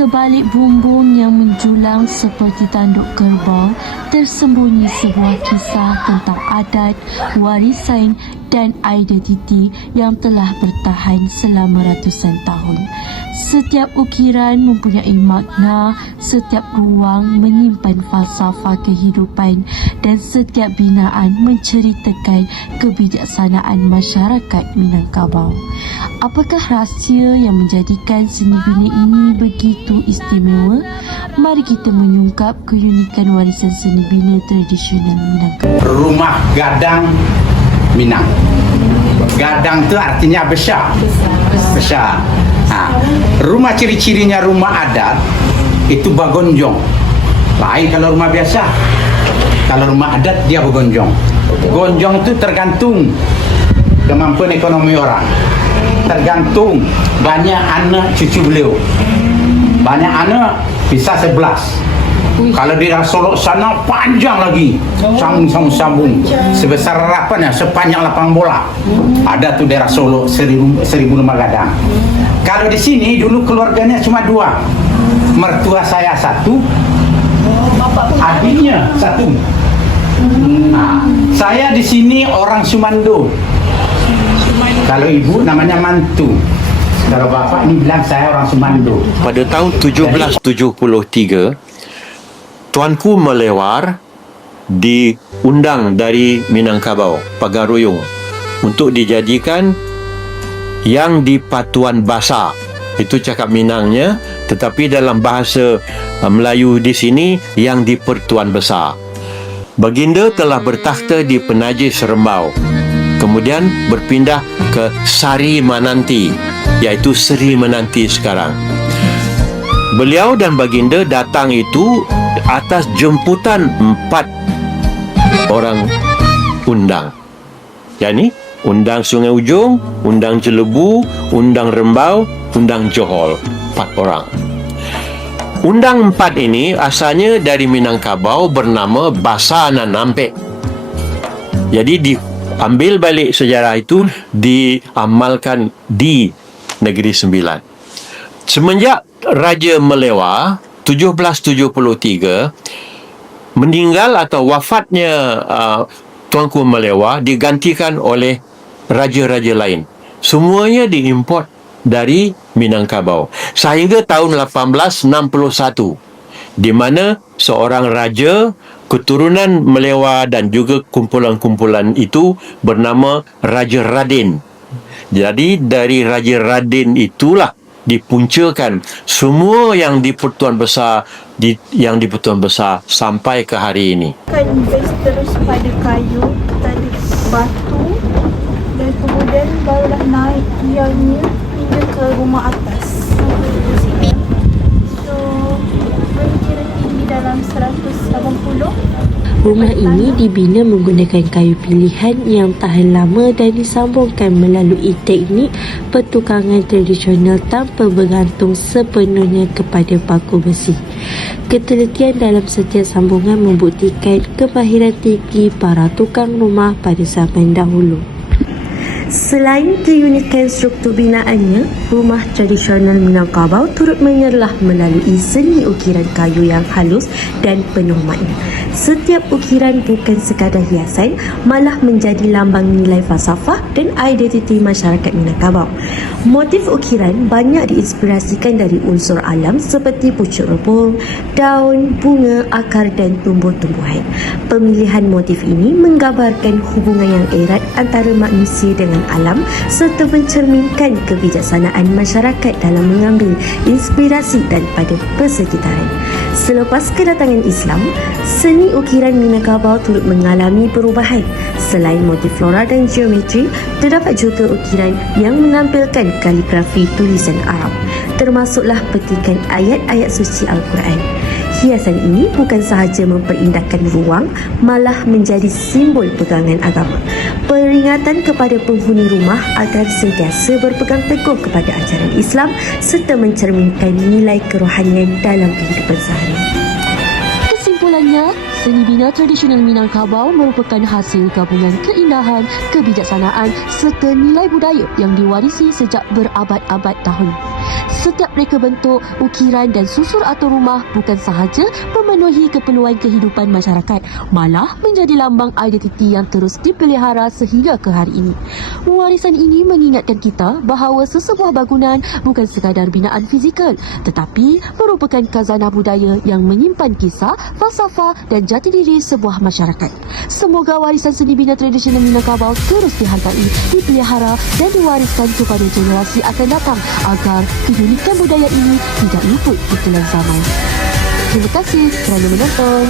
Sebalik bumbung yang menjulang seperti tanduk kerbau, tersembunyi sebuah kisah tentang adat, warisan dan identiti yang telah bertahan selama ratusan tahun. Setiap ukiran mempunyai makna, setiap ruang menyimpan falsafah kehidupan dan setiap binaan menceritakan kebijaksanaan masyarakat Minangkabau. Apakah rahsia yang menjadikan seni bina ini begitu istimewa? Mari kita menyungkap keunikan warisan seni bina tradisional Minangkabau. Rumah gadang Minang. Gadang tu artinya besar. Besar. Rumah ciri-cirinya rumah adat itu bergonjong. Lain kalau rumah biasa. Kalau rumah adat dia bergonjong. Gonjong itu tergantung kemampuan ekonomi orang. Tergantung banyak anak cucu beliau. Banyak anak bisa 11. Kalau di Rasolok sana panjang lagi, sambung sebesar harapan ya, sepanjang lapangan bola. Ada tuh daerah Solo 1000 rumah gadang. Kalau di sini dulu keluarganya cuma 2, mertua saya 1, adiknya 1. Saya di sini orang Sumando. Kalau ibu namanya Mantu. Kalau bapak ini bilang saya orang Sumando. Pada tahun 1773, Tuanku Melewar diundang dari Minangkabau, Pagaruyung, untuk dijadikan yang di Patuan Basa. Itu cakap Minangnya, tetapi dalam bahasa Melayu di sini yang di Pertuan Besar. Baginda telah bertakhta di Penajis Rembau, kemudian berpindah ke Sari Menanti, iaitu Seri Menanti sekarang. Beliau dan baginda datang itu atas jemputan 4 orang undang. yakni undang Sungai Ujung, undang Jelebu, undang Rembau, undang Johor. 4 orang. Undang 4 ini asalnya dari Minangkabau bernama Basa Nanampek. Jadi diambil balik sejarah itu, diamalkan di Negeri Sembilan. Semenjak Raja Melewar 1773 meninggal atau wafatnya Tuanku Melewar, digantikan oleh raja-raja lain. Semuanya diimport dari Minangkabau sehingga tahun 1861, di mana seorang raja keturunan Melewar dan juga kumpulan-kumpulan itu bernama Raja Radin. Jadi dari Raja Radin itulah dipuncakan semua yang di Pertuan Besar, yang di Pertuan Besar sampai ke hari ini. Kan invest terus pada kayu, tadi batu, dan kemudian barulah naik tiangnya hingga ke rumah atas. So, berkira tinggi dalam 180. Rumah ini dibina menggunakan kayu pilihan yang tahan lama dan disambungkan melalui teknik pertukangan tradisional tanpa bergantung sepenuhnya kepada paku besi. Ketelitian dalam setiap sambungan membuktikan kemahiran tinggi para tukang rumah pada zaman dahulu. Selain keunikan struktur binaannya, rumah tradisional Minangkabau turut menyerlah melalui seni ukiran kayu yang halus dan penuh makna. Setiap ukiran bukan sekadar hiasan, malah menjadi lambang nilai falsafah dan identiti masyarakat Minangkabau. Motif ukiran banyak diinspirasikan dari unsur alam seperti pucuk rebung, daun, bunga, akar dan tumbuh-tumbuhan. Pemilihan motif ini menggambarkan hubungan yang erat antara manusia dengan alam serta mencerminkan kebijaksanaan masyarakat dalam mengambil inspirasi daripada persekitaran. Selepas kedatangan Islam, seni ukiran Minangkabau turut mengalami perubahan. Selain motif flora dan geometri, terdapat juga ukiran yang menampilkan kaligrafi tulisan Arab, termasuklah petikan ayat-ayat suci Al-Quran. Hiasan ini bukan sahaja memperindahkan ruang, malah menjadi simbol pegangan agama. Peringatan kepada penghuni rumah agar sentiasa berpegang teguh kepada ajaran Islam serta mencerminkan nilai kerohanian dalam kehidupan seharian. Kesimpulannya, seni bina tradisional Minangkabau merupakan hasil gabungan keindahan, kebijaksanaan serta nilai budaya yang diwarisi sejak berabad-abad tahun. Setiap reka bentuk, ukiran dan susur atau rumah bukan sahaja memenuhi keperluan kehidupan masyarakat, malah menjadi lambang identiti yang terus dipelihara sehingga ke hari ini. Warisan ini mengingatkan kita bahawa sesebuah bangunan bukan sekadar binaan fizikal, tetapi merupakan khazanah budaya yang menyimpan kisah, falsafah dan jati diri sebuah masyarakat. Semoga warisan seni bina tradisional Minangkabau terus dihargai, dipelihara dan diwariskan kepada generasi akan datang agar keunikan budaya ini tidak luput di telan zaman. Terima kasih kerana menonton.